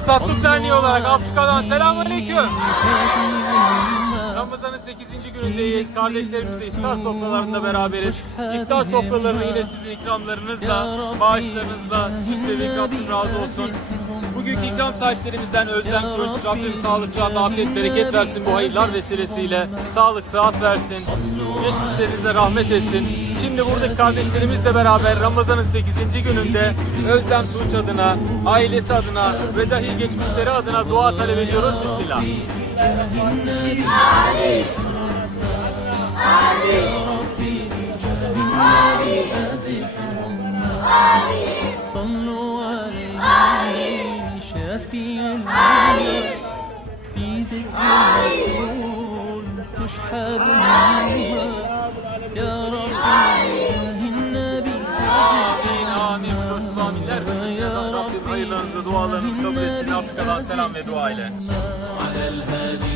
Satlık Derneği olarak Afrika'dan selamünaleyküm. Ramazan'ın 8. günündeyiz. Kardeşlerimizle iftar sofralarında beraberiz. İftar sofralarını yine sizin ikramlarınızla, bağışlarınızla süsledik. Rabbim razı olsun Bugünkü ikram sahiplerimizden Özlem Tunç, Rabbim sağlık, sıhhat, afiyet, bereket versin bu hayırlar vesilesiyle. Sağlık, sıhhat versin. Geçmişlerinize rahmet etsin. Şimdi buradaki kardeşlerimizle beraber Ramazan'ın 8. gününde Özlem Tunç adına, ailesi adına ve dahi geçmişleri adına dua talep ediyoruz. Bismillah. صلوا عليه شافي الأمة في ذكر الرسول تشحذ الأمة يا رب النبي Amin amin. Coşkulu aminler. Rabbim hayırlarınızı, dualarınızı kabul etsin. Afrika'dan selam ve dua ile. على الهادي